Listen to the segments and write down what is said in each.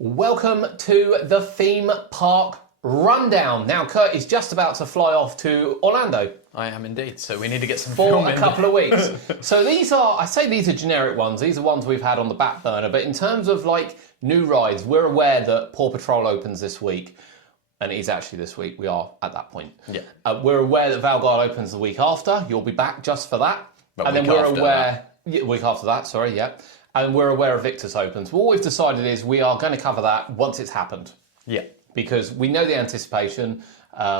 Welcome to the theme park rundown. Now, Kurt is just about to fly off to Orlando. I am indeed, so we need to get some for film a couple of weeks. So these are, I say these are generic ones. These are ones we've had on the back burner. But in terms of like new rides, we're aware that Paw Patrol opens this week. And it is actually this week. We are at that point. Yeah. We're aware that Valgard opens the week after. You'll be back just for that. But and then we're aware... Yeah, week after that, sorry, yeah. And we're aware of Victus opens. What we've decided is we are going to cover that once it's happened. Yeah. Because we know the anticipation.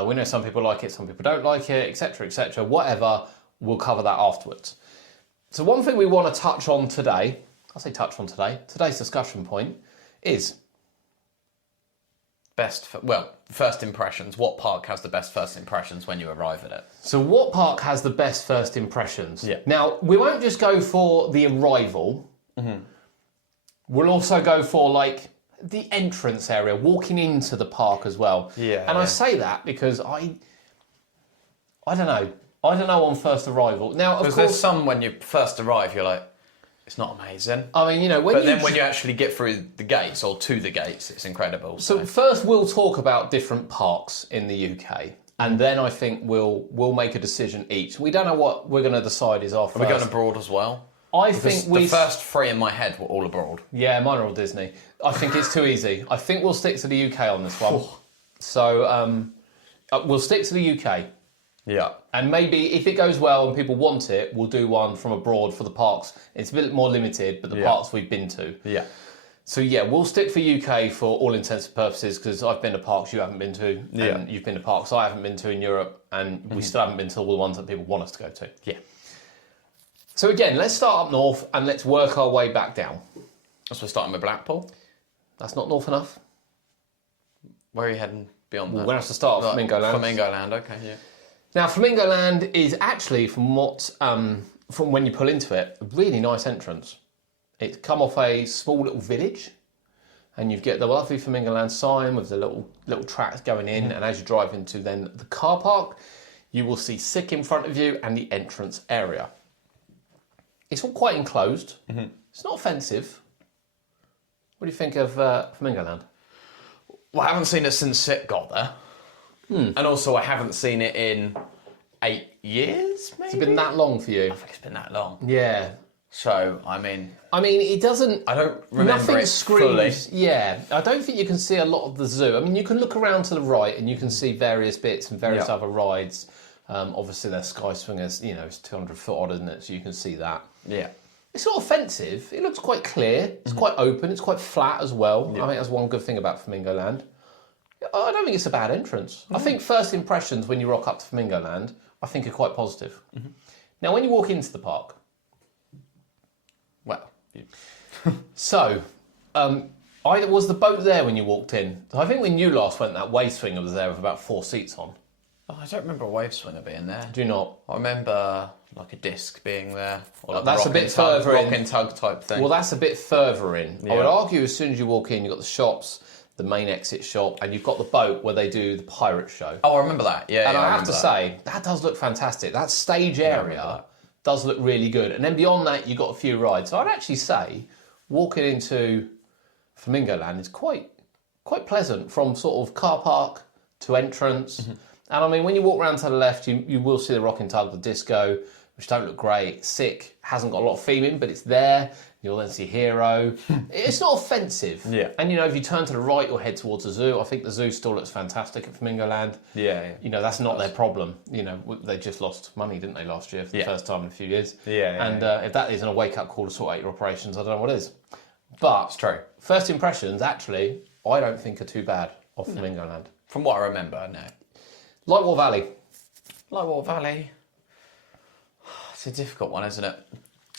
We know some people like it, some people don't like it, etc., etc. Whatever, we'll cover that afterwards. So one thing we want to touch on today, today's discussion point is... first impressions. What park has the best first impressions when you arrive at it? So what park has the best first impressions? Yeah. Now, we won't just go for the arrival. Mm-hmm. We'll also go for, like, the entrance area, walking into the park as well. Yeah. And I say that because I don't know. I don't know on first arrival. Now, of course... Because there's some when you first arrive, you're like, it's not amazing. I mean, you know, when you actually get through the gates or to the gates, it's incredible. So first we'll talk about different parks in the UK, and then I think we'll make a decision each. We don't know what we're going to decide is our first. Are we going abroad as well? I think the first three in my head were all abroad. Yeah, mine are all Disney. I think it's too easy. I think we'll stick to the UK on this one. So we'll stick to the UK. Yeah. And maybe if it goes well and people want it, we'll do one from abroad for the parks. It's a bit more limited, but the parks we've been to. Yeah. So yeah, we'll stick for UK for all intents and purposes because I've been to parks you haven't been to, and you've been to parks I haven't been to in Europe, and we still haven't been to all the ones that people want us to go to. Yeah. So again, let's start up north and let's work our way back down. So we're starting with Blackpool. That's not north enough. Where are you heading beyond that? We're going to have to start at Flamingo Land. Flamingo Land, okay, yeah. Now, Flamingo Land is actually, from when you pull into it, a really nice entrance. It's come off a small little village, and you get the lovely Flamingo Land sign with the little tracks going in, and as you drive into then the car park, you will see SICK in front of you and the entrance area. It's all quite enclosed. Mm-hmm. It's not offensive. What do you think of Flamingo Land? Well, I haven't seen it since SICK got there. And also, I haven't seen it in 8 years, maybe? Has it been that long for you? I think it's been that long. Yeah. So, I mean, it doesn't... I don't remember nothing it screams, fully. Yeah, I don't think you can see a lot of the zoo. I mean, you can look around to the right and you can see various bits and various other rides. Obviously, there's Sky Swingers, you know, it's 200 foot odd, isn't it? So you can see that. Yeah. It's not offensive. It looks quite clear. It's quite open. It's quite flat as well. Yeah. I think that's one good thing about Flamingo Land. I don't think it's a bad entrance. I think first impressions when you rock up to Flamingo Land, I think are quite positive. Mm-hmm. Now, when you walk into the park, so, was the boat there when you walked in? I think when you last went, that wave swinger was there with about 4 seats on. Oh, I don't remember a wave swinger being there. Do you not? I remember like a disc being there. Or like that's a bit further in. Rock and tug type thing. Well, that's a bit further in. Yeah. I would argue as soon as you walk in, you've got the shops, the main exit shop, and you've got the boat where they do the pirate show. Oh, I remember that. Yeah, and I have to say, that does look fantastic. That stage area does look really good. And then beyond that, you've got a few rides. So I'd actually say walking into Flamingo Land is quite pleasant from sort of car park to entrance. Mm-hmm. And I mean, when you walk around to the left, you will see the Rocking Tug, the Disco, which don't look great. SICK hasn't got a lot of theming, but it's there. You'll then see Hero. It's not offensive. Yeah. And, you know, if you turn to the right, you'll head towards the zoo. I think the zoo still looks fantastic at Flamingo Land. Yeah. You know, that's not their problem. You know, they just lost money, didn't they, last year for the first time in a few years. Yeah. And if that isn't a wake-up call to sort out your operations, I don't know what is. But it's true. First impressions, actually, I don't think are too bad of Flamingo Land. From what I remember, no. Lightwater Valley. Lightwater Valley. It's a difficult one, isn't it?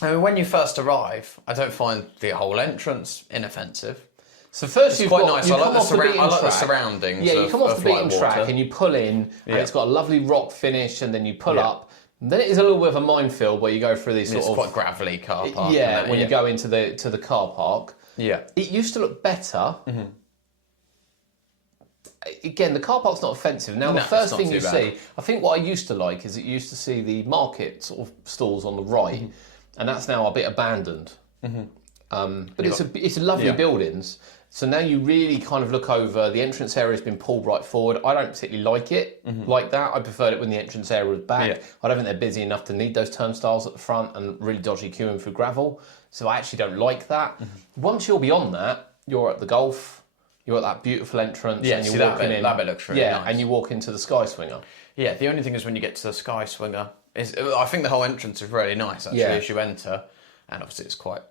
I mean, when you first arrive, I don't find the whole entrance inoffensive. So first it's quite nice. I like the surroundings. Yeah, you come off the beaten track and you pull in, and it's got a lovely rock finish, and then you pull up. And then it is a little bit of a minefield where you go through these sort of... It's quite gravelly car park. Yeah, when you go into the car park. Yeah. It used to look better. Mm-hmm. Again, the car park's not offensive. Now, the first thing you see, I think what I used to like is it used to see the market sort of stalls on the right, and that's now a bit abandoned. Mm-hmm. But it's lovely buildings. So now you really kind of look over. The entrance area has been pulled right forward. I don't particularly like it like that. I preferred it when the entrance area was back. Yeah. I don't think they're busy enough to need those turnstiles at the front and really dodgy queuing through gravel. So I actually don't like that. Once you're beyond that, you're at the Golf. You're at that beautiful entrance. Yeah, and you're see that walking bit, in. that bit looks really nice. And you walk into the Sky Swinger. Yeah, the only thing is when you get to the Sky Swinger, I think the whole entrance is really nice actually as you enter, and obviously it's quite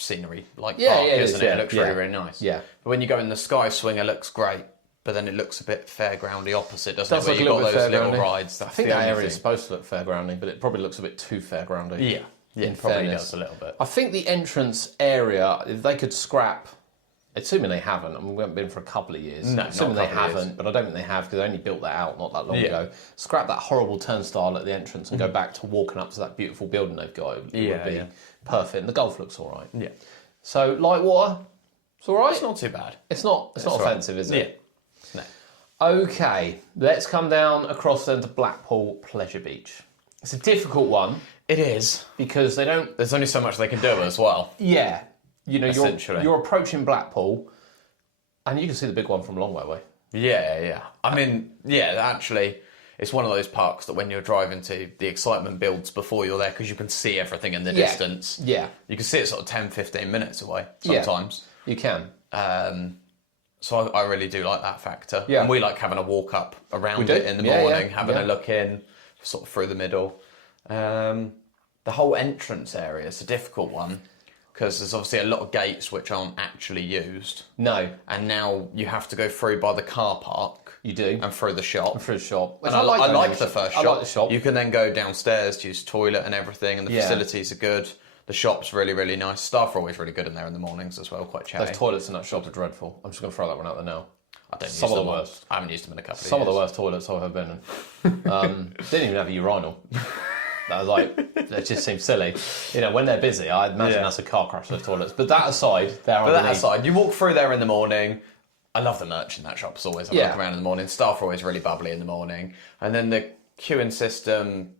scenery park, isn't it? It looks really, really nice. Yeah. But when you go in the Sky Swinger, it looks great, but then it looks a bit fairgroundy opposite, doesn't it? Does Where look you've a little got bit those little fairgroundy. rides. I That's think the that only area is thing. supposed to look fairgroundy, but it probably looks a bit too fairgroundy. Yeah, it probably does a little bit. I think the entrance area, if they could scrap, assuming they haven't, and we haven't been for a couple of years. No, assuming not a they couple of haven't, years. but I don't think they have because they only built that out not that long ago. Scrap that horrible turnstile at the entrance and go back to walking up to that beautiful building they've got. It would be perfect. And the Golf looks all right. Yeah. So light water, it's all right. It's not too bad. It's not offensive, is it? Yeah. No. Okay, let's come down across then to Blackpool Pleasure Beach. It's a difficult one It is. because they don't. There's only so much they can do as well. Yeah, you know, Essentially. you're approaching Blackpool, and you can see the big one from a long way away. Yeah. I mean, actually, it's one of those parks that when you're driving to, the excitement builds before you're there because you can see everything in the distance. Yeah, You can see it sort of 10, 15 minutes away sometimes. you can. So I really do like that factor. Yeah. And we like having a walk up around do. it in the Yeah, morning, yeah, having yeah. a look in, sort of through the middle. The whole entrance area is a difficult one because there's obviously a lot of gates which aren't actually used. No, And now you have to go through by the car park. you do. And through the shop. Through the shop. Which And I going like in the first I shop. like the shop. You can then go downstairs to use the toilet and everything, and the facilities are good. The shop's really, really nice. Staff are always really good in there in the mornings as well, quite chatty. Those toilets in that shop are dreadful. I'm just going to throw that one out there now. I don't Some use of the them. worst. I haven't used them in a couple of years. Some of the worst toilets I've ever been in. Didn't even have a urinal. That was like, it just seems silly. You know, when they're busy, I imagine that's a car crash, those toilets. But that aside, you walk through there in the morning. I love the merch in that shop as always. I walk around in the morning. Staff are always really bubbly in the morning. And then the queuing system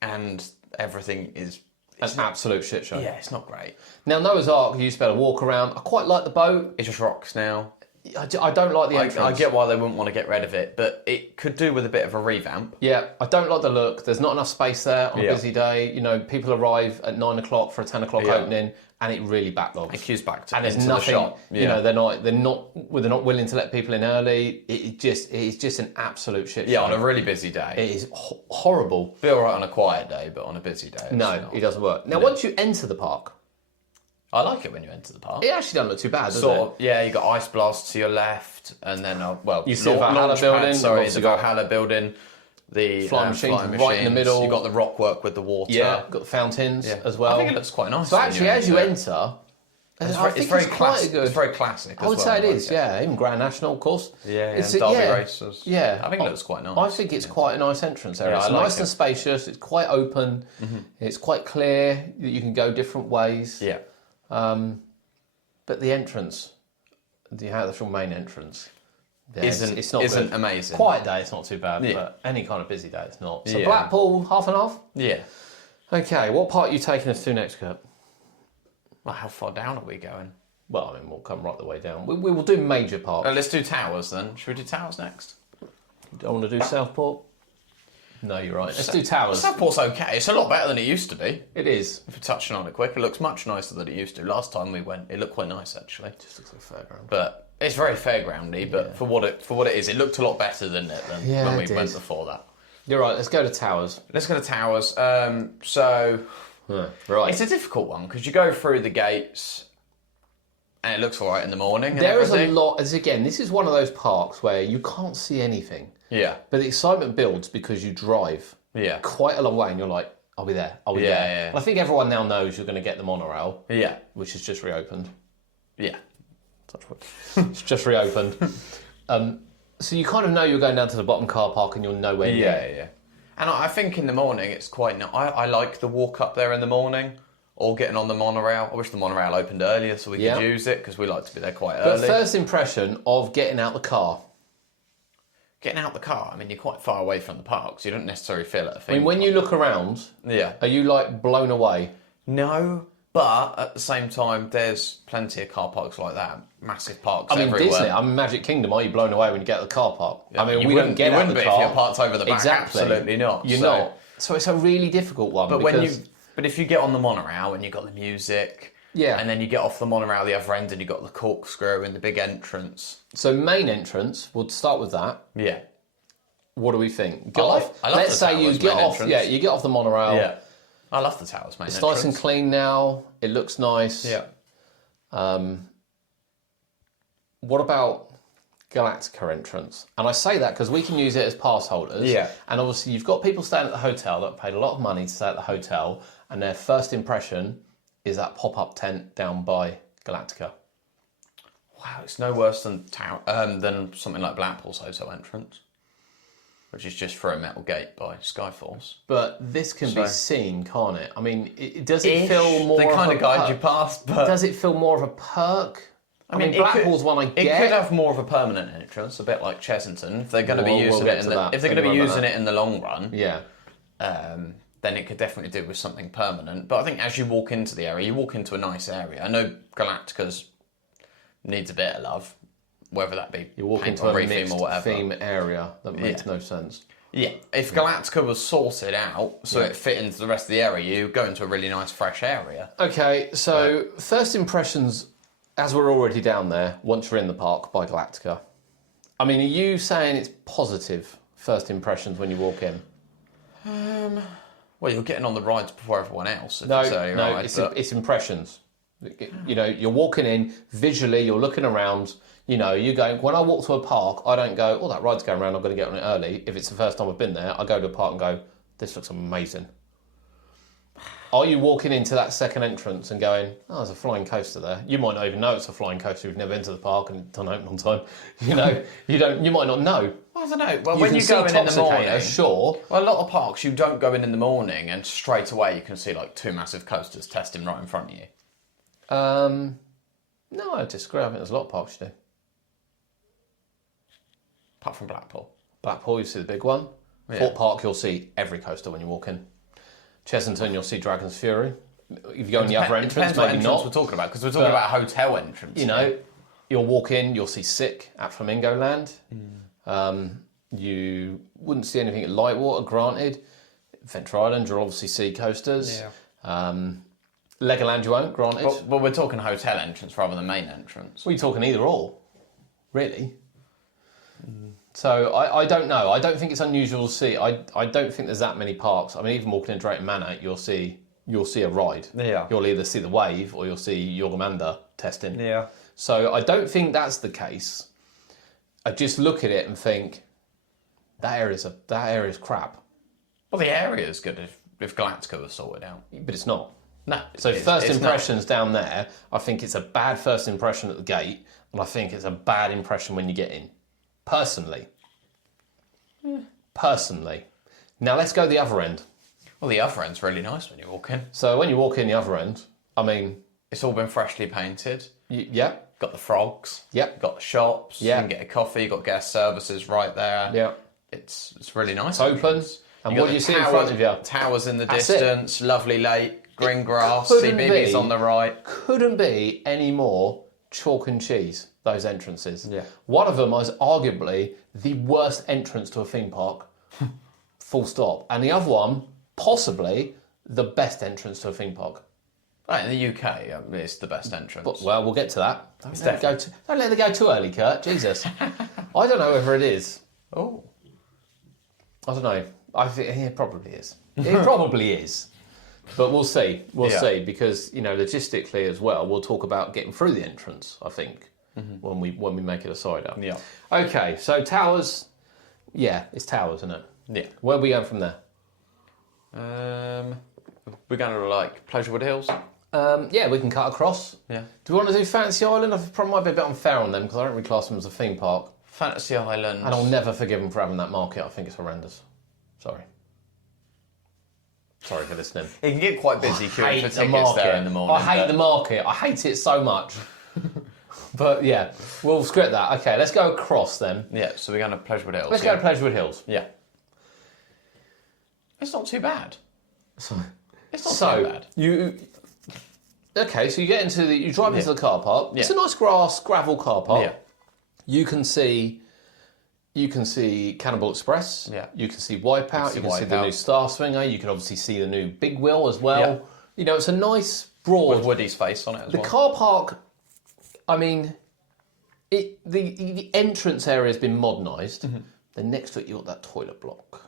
and everything is... An absolute shit show. Yeah, it's not great. Now, Noah's Ark, you used to be able to walk around. I quite like the boat. It just rocks now. I don't like the entrance. I get why they wouldn't want to get rid of it, but it could do with a bit of a revamp. Yeah, I don't like the look. There's not enough space there on a busy day. You know, people arrive at 9 o'clock for a 10 o'clock opening, and it really backlogs. It queues back to and there's into nothing. the shop. You know, they're not willing to let people in early. It is just an absolute shit show. Yeah, on a really busy day. It is horrible. Be alright on a quiet day, but on a busy day, It doesn't work. Now, once you enter the park, I like it when you enter the park. it actually doesn't look too bad, does Sort it? of, yeah, you got Ice Blast to your left, and then You see the Valhalla building, Sorry, you've the also got Valhalla building, the flying machines right in the middle. You got the rock work with the water. Yeah, got the fountains as well. I think it looks quite nice. So actually, as you enter, it's I very, think it's quite classic. good. It's very classic. I would say it is, yeah. Even Grand National, of course. Yeah, It's and Derby races. Yeah, I think it looks quite nice. I think it's quite a nice entrance area. Yeah, It's I like nice it. and spacious. It's quite open. It's quite clear that you can go different ways. Yeah. But the entrance, the actual main entrance, it's not isn't good. amazing. Quiet day, it's not too bad. Yeah. But any kind of busy day, it's not. So Yeah. Blackpool, half and half. Yeah. Okay, what part are you taking us to next, Kurt? Well, how far down are we going? Well, I mean, we'll come right the way down. We will do major parts. Let's do Towers then. Should we do Towers next? Don't want to do Southport? No, you're right. Let's do Towers. Southport's okay. It's a lot better than it used to be. It is. If we're touching on it quick, it looks much nicer than it used to. Last time we went, it looked quite nice actually. Just looks like a fairground. But it's very fairgroundy. But for what it is, it looked a lot better than when we it went did. before that. You're right. Let's go to Towers. Let's go to Towers. So Right. it's a difficult one because you go through the gates. And it looks all right in the morning. And There is a everything. lot. As again, this is one of those parks where you can't see anything, Yeah. but the excitement builds because you drive Yeah. quite a long way, and you're like, "I'll be there. I'll be there." Yeah. And I think everyone now knows you're going to get the monorail, Yeah. which has just reopened. Yeah. Touch wood. It's just reopened. So you kind of know you're going down to the bottom car park, and you're nowhere near. Yeah. And I think in the morning it's quite. I like the walk up there in the morning, or getting on the monorail. I wish the monorail opened earlier so we could use it because we like to be there quite But early. first impression of getting out the car. Getting out the car. I mean, you're quite far away from the park, so you don't necessarily feel it. I mean, when you look around, yeah. are you like blown away? No, But at the same time, there's plenty of car parks like that. Massive parks I mean, everywhere. Disney, I'm in Magic Kingdom. Are you blown away when you get to the car park? I mean, we don't get you out wouldn't the be car. if you're parked over the back. Exactly. Absolutely not. You're not. So it's a really difficult one. But because... but if you get on the monorail and you've got the music, Yeah. and then you get off the monorail the other end and you've got the corkscrew and the big entrance. So main entrance, we'll start with that. Yeah. What do we think? I love Let's the say you towers get main off. entrance. Yeah, you get off the monorail. Yeah. I love the towers, mate. It's nice and clean now. It looks nice. Yeah. What about Galactica entrance? And I say that because we can use it as pass holders. Yeah. And obviously you've got people staying at the hotel that have paid a lot of money to stay at the hotel, and their first impression is that pop-up tent down by Galactica. Wow, it's no worse than something like Blackpool's hotel entrance, which is just through a metal gate by Skyforce. But this can be seen, can't it? I mean, does it feel more? They kind of of guide you past, but does it feel more of a perk? I mean, Blackpool's one I get. It could have more of a permanent entrance, a bit like Chessington. If they're going to be using it in the long run, yeah. Then it could definitely do with something permanent. But I think as you walk into the area, you walk into a nice area. I know Galactica's needs a bit of love, whether that be You walk paint into or a refame mixed or whatever. theme area that makes no sense. Yeah, if Galactica was sorted out so it fit into the rest of the area, you go into a really nice fresh area. Okay, so first impressions, as we're already down there, once you're in the park by Galactica. I mean, are you saying it's positive first impressions when you walk in? Well, you're getting on the rides before everyone else. It's impressions. You know, you're walking in, visually, you're looking around, you know, you're going, when I walk to a park, I don't go, oh, that ride's going around, I'm going to get on it early. If it's the first time I've been there, I go to a park and go, this looks amazing. Are you walking into that second entrance and going, oh, there's a flying coaster there? You might not even know it's a flying coaster if you've never been to the park and it doesn't open on time. You know, you might not know. I don't know. Well, when you go in the morning, sure. Well, a lot of parks, you don't go in the morning and straight away you can see like two massive coasters testing right in front of you. No, I disagree. I think there's a lot of parks you do. Apart from Blackpool. Blackpool, you see the big one. Yeah. Fort Park, you'll see every coaster when you walk in. Chessington, you'll see Dragon's Fury. If you go in the other entrance, maybe entrance not. we're talking about, because we're talking about hotel entrance. You know, you'll walk in, you'll see Sick at Flamingo Land. You wouldn't see anything at Lightwater, granted. Venture Island, you'll obviously see coasters. Yeah. Legoland, you won't, granted. But we're talking hotel entrance rather than main entrance. Well, you're talking either or, really. So I don't know. I don't think it's unusual to see. I don't think there's that many parks. I mean, even walking in Drayton Manor, you'll see a ride. Yeah. You'll either see the wave or you'll see Yorgamander testing. Yeah. So I don't think that's the case. I just look at it and think that area's crap. Well, the area's good if Galactica was sorted out. But it's not. No. So first impressions down there, I think it's a bad first impression at the gate, and I think it's a bad impression when you get in. Personally. Now let's go the other end. Well, the other end's really nice when you walk in. So when you walk in the other end, I mean... It's all been freshly painted. Yeah. Got the frogs. Yep. Got the shops. Yeah. You can get a coffee. You've got guest services right there. Yeah. It's really nice. It's open. And what do you see in front of you? Towers in the That's distance. Lovely lake. Green grass. CBeebies on the right. Couldn't be any more chalk and cheese, those entrances. Yeah. One of them is arguably the worst entrance to a theme park. Full stop. And the other one, possibly the best entrance to a theme park. Right, in the UK, it's the best entrance. But, well, we'll get to that. Don't let it go too early, Kurt. Jesus. I don't know whether it is. Oh. I don't know. I think it probably is. It probably is. But we'll see. We'll see, because, you know, logistically as well, we'll talk about getting through the entrance, I think, when we make it a cider. Yeah. Okay, so towers. Yeah, it's towers, isn't it? Yeah. Where are we going from there? We're going to like Pleasurewood Hills. Yeah, we can cut across. Yeah. Do we want to do Fantasy Island? I probably might be a bit unfair on them because I don't really class them as a theme park. Fantasy Island. And I'll never forgive them for having that market. I think it's horrendous. Sorry for listening. It can get quite busy queuing for the tickets market. there in the morning. I hate the market. I hate it so much. But yeah, we'll script that. Okay, let's go across then. Yeah, so we're going to Pleasurewood Hills. Let's go to Pleasurewood Hills. Yeah. It's not too bad. Sorry. It's not too bad. Okay, so you drive into the car park. It's a nice gravel car park. Yeah. You can see Cannibal Express. Yeah. You can see Wipeout. You can see the new Star Swinger. You can obviously see the new Big Wheel as well. Yeah. You know, it's a nice broad. With Woody's face on it as well. The car park, I mean, the entrance area has been modernised. Then next to it, you've got that toilet block.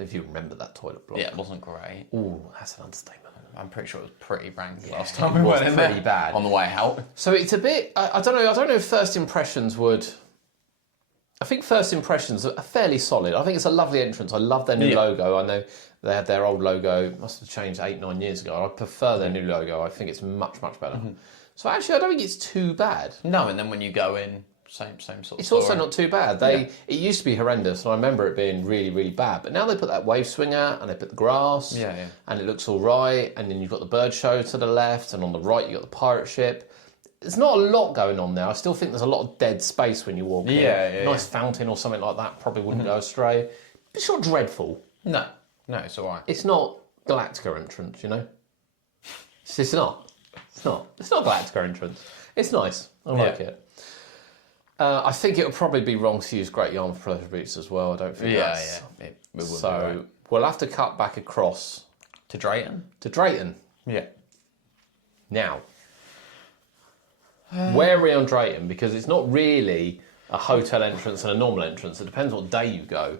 If you remember that toilet block. Yeah, it wasn't great. Ooh, that's an understatement. I'm pretty sure it was pretty rank last time we went in there. Pretty bad. On the way out. So it's a bit, I don't know if first impressions would... I think first impressions are fairly solid. I think it's a lovely entrance. I love their new logo. I know they had their old logo, must have changed 8-9 years ago. I prefer their new logo. I think it's much, much better. So actually, I don't think it's too bad. No, and then when you go in, same sort of It's story. also not too bad. It used to be horrendous, and I remember it being really, really bad. But now they put that wave swinger, and they put the grass, and it looks all right. And then you've got the bird show to the left, and on the right you've got the pirate ship. There's not a lot going on there. I still think there's a lot of dead space when you walk in. Nice fountain or something like that probably wouldn't go astray. It's not dreadful. No, it's all right. It's not Galactica entrance, you know? It's not. It's not Galactica entrance. It's nice. I like it. I think it would probably be wrong to use Great Yarmouth Pleasure Beach as well. I don't think that's... It would be so right. we'll have to cut back across... To Drayton? To Drayton. Yeah. Now, where are we on Drayton? Because it's not really a hotel entrance and a normal entrance. It depends what day you go.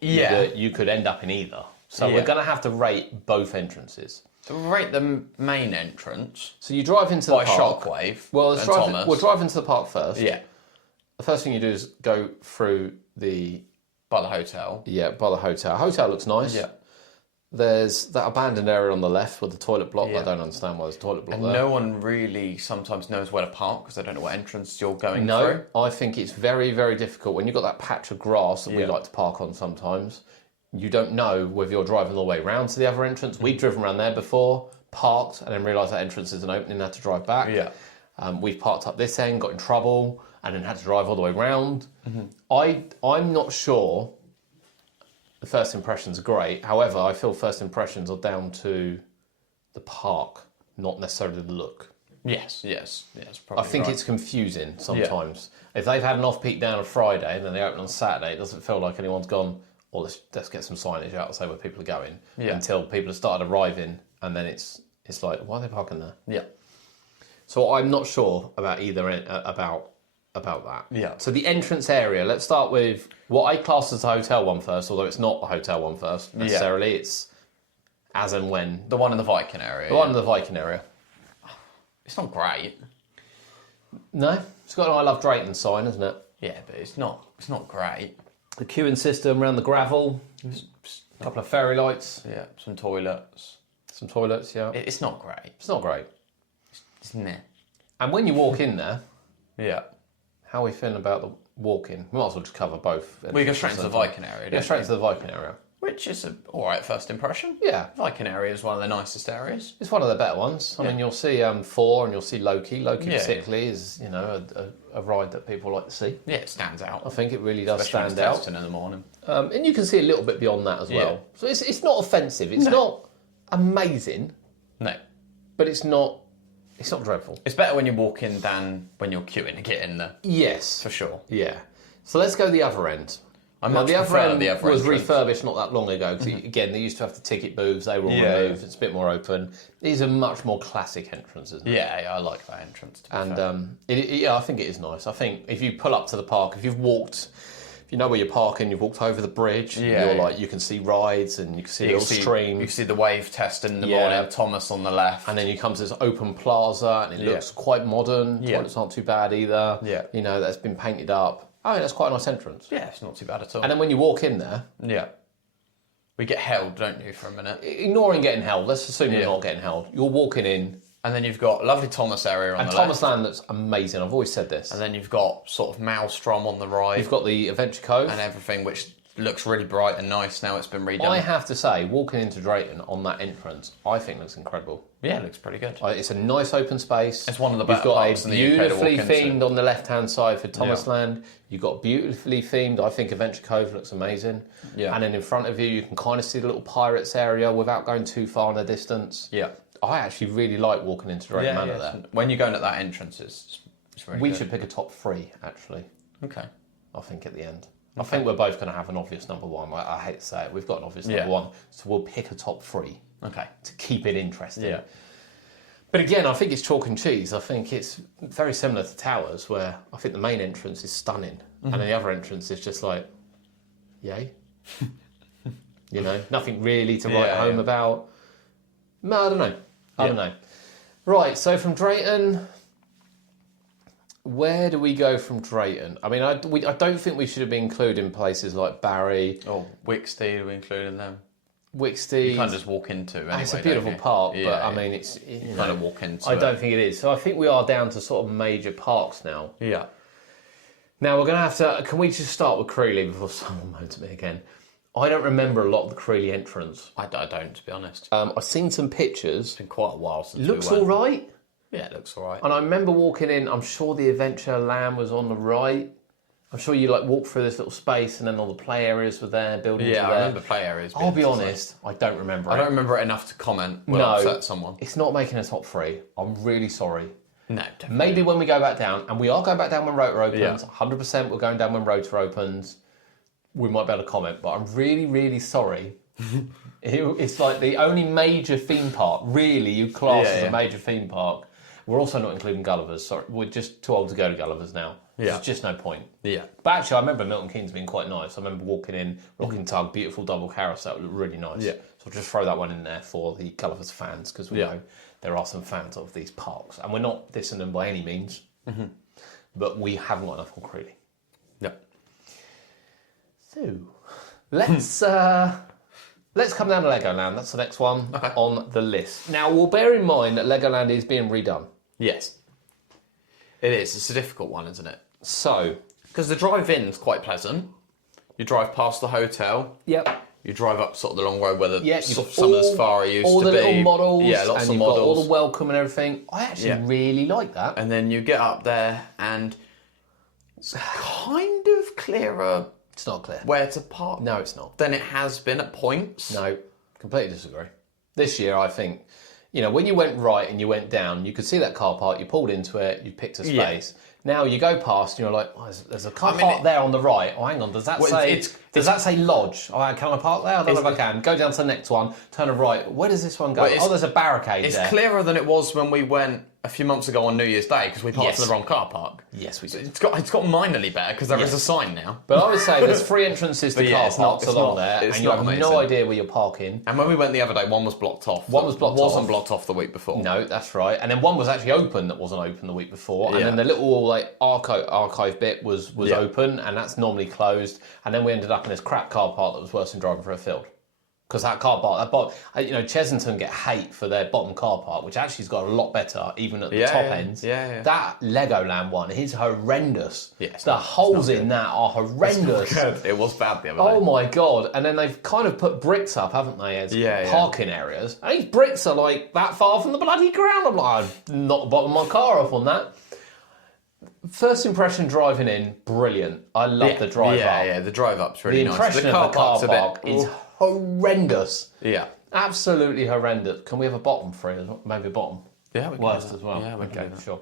Yeah. You could end up in either. So we're going to have to rate both entrances. So we'll rate the main entrance. So you drive into the by park. Shockwave. Well, we'll drive into the park first. Yeah. The first thing you do is go through by the hotel. Yeah, by the hotel. Hotel looks nice. Yeah. There's that abandoned area on the left with the toilet block. I don't understand why there's a toilet block there. No one really sometimes knows where to park because they don't know what entrance you're going through. No, I think it's very, very difficult. When you've got that patch of grass that we like to park on sometimes, you don't know whether you're driving all the way round to the other entrance. We've driven around there before, parked, and then realised that entrance isn't opening, had to drive back. Yeah. We've parked up this end, got in trouble, and then had to drive all the way round. I'm not sure the first impressions are great. However, I feel first impressions are down to the park, not necessarily the look. Yes. I think it's confusing sometimes. If they've had an off-peak down on Friday and then they open on Saturday, it doesn't feel like anyone's gone, well, let's get some signage out and say where people are going. Until people have started arriving, and then it's like, why are they parking there? Yeah. So I'm not sure about either about that. Yeah. So the entrance area, let's start with what I class as a hotel one first, although it's not a hotel one first necessarily. It's as and when. The one in the Viking area. The one in the Viking area. It's not great. No? It's got an I Love Drayton sign, isn't it? Yeah, but it's not great. The queuing system around the gravel. A couple of fairy lights. Yeah, some toilets. Some toilets, yeah. It's not great. It's not great. It's meh. And when you walk in there, yeah. how are we feeling about the walk-in? We might as well just cover both. We go straight into the Viking area, don't we? Straight to the Viking area. Which is an alright first impression. Yeah. Viking area is one of the nicest areas. It's one of the better ones. I mean, you'll see Thor and you'll see Loki. Loki particularly is, a ride that people like to see. Yeah, it stands out. I think it really does Especially stand out. in the morning. And you can see a little bit beyond that as well. So it's not offensive. It's not amazing. No. But it's not dreadful. It's better when you're walking than when you're queuing to get in there. Yes. For sure. Yeah. So let's go the other end. The other end was refurbished not that long ago because, again, they used to have the ticket booths. They were all removed. It's a bit more open. These are much more classic entrances. Yeah, I like that entrance. And I think it is nice. I think if you pull up to the park, if you know where you're parking, you've walked over the bridge, you can see rides and you can see a little stream. You can see the wave test in the morning, Thomas on the left. And then you come to this open plaza and it looks quite modern. Toilets aren't too bad either. Yeah. That's been painted up. Oh, that's quite a nice entrance. Yeah, it's not too bad at all. And then when you walk in there... Yeah. We get held, don't you, for a minute? Ignoring getting held. Let's assume you're not getting held. You're walking in... And then you've got a lovely Thomas area on the left. And Thomas Land looks amazing. I've always said this. And then you've got sort of Maelstrom on the right. You've got the Adventure Cove. And everything, which looks really bright and nice now it's been redone. I have to say, walking into Drayton on that entrance, I think looks incredible. Yeah, it looks pretty good. It's a nice open space. It's one of the better parks in the UK to walk into. You've got a beautifully themed on the left-hand side for Thomas Land. You've got beautifully themed, I think Adventure Cove looks amazing. Yeah. And then in front of you, you can kind of see the little pirates area without going too far in the distance. Yeah. I actually really like walking into Drayton Manor there. When you're going at that entrance, it's really We good. should pick a top 3, actually. Okay. I think at the end. I think we're both going to have an obvious number 1. I hate to say it. We've got an obvious number 1. So we'll pick a top 3. Okay. To keep it interesting. Yeah. But again, I think it's chalk and cheese. I think it's very similar to Towers, where I think the main entrance is stunning. And then the other entrance is just like, yay. Nothing really to write home about. No, I don't know. I don't know. Right, so from Drayton, where do we go from Drayton? I mean, I don't think we should have been including places like Barry. Oh, Wicksteed, are we including them? Wicksteed. You kind of just walk into anyway, it's a beautiful park, but I mean, it's... You kind of walk into I don't think it is. So I think we are down to sort of major parks now. Yeah. Now we're going to have to... Can we just start with Creeley before someone moans at me again? I don't remember a lot of the Creeley entrance. I don't, to be honest. I've seen some pictures. It's been quite a while since Looks we went. all right. Yeah, it looks all right. And I remember walking in, I'm sure the Adventure Land was on the right. I'm sure you walk through this little space and then all the play areas were there, buildings were there. I remember play areas. I'll be honest, I don't remember it. I don't remember it enough to comment when I upset someone. It's not making a top 3. I'm really sorry. No, definitely. Maybe when we go back down, and we are going back down when Rotor opens, 100% we're going down when Rotor opens, we might be able to comment, but I'm really, really sorry. It's like the only major theme park, really, you class as a major theme park. We're also not including Gulliver's. Sorry, we're just too old to go to Gulliver's now. There's just no point. Yeah. But actually, I remember Milton Keynes being quite nice. I remember walking in, Rocking Tug, beautiful double carousel, it looked really nice. Yeah. So I'll just throw that one in there for the Gulliver's fans, because we know there are some fans of these parks. And we're not dissing them by any means, but we haven't got enough on Creeley. No. So, let's come down to Legoland. That's the next one on the list. Now, we'll bear in mind that Legoland is being redone. Yes. It is. It's a difficult one, isn't it? So... Because the drive-in's quite pleasant. You drive past the hotel. Yep. You drive up sort of the long road where some all, of the Safari used to be. All the little models. Yeah, lots and of you've models. got all the welcome and everything. I actually really like that. And then you get up there and it's kind of clearer... It's not clear. Where to park. No, it's not. Than it has been at points. No, completely disagree. This year, I think, when you went right and you went down, you could see that car park, you pulled into it, you picked a space. Now you go past and you're like, oh, there's a car park there on the right. Oh, hang on, does that say lodge? Oh, can I park there? I don't know if I can. Go down to the next one, turn a right. Where does this one go? Oh, there's a barricade there. It's clearer than it was when we went a few months ago on New Year's Day because we parked in the wrong car park. Yes, we did. It's got minorly better because there is a sign now. But I would say there's 3 entrances to car parks along there, and you have no idea where you're parking. And when we went the other day, one was blocked off. Wasn't blocked off the week before. No, that's right. And then one was actually open that wasn't open the week before. And then the little archive bit was open, and that's normally closed. And then we ended up in this crap car park that was worse than driving through a field. Because that car park, Chesington get hate for their bottom car park, which actually has got a lot better, even at the top ends. Yeah. That Legoland one is horrendous. Yeah, the holes in that are horrendous. It was bad the other day. Oh my God. And then they've kind of put bricks up, haven't they, as parking areas. And these bricks are like that far from the bloody ground. I'm like, I'd knock the bottom of my car off on that. First impression driving in, brilliant. I love the drive up. Yeah, the drive up's really nice. The impression of the car park is horrendous. Yeah. Absolutely horrendous. Can we have a bottom for it as well? Maybe a bottom. Yeah, we can. Worst as well. Yeah, we can do that. Sure.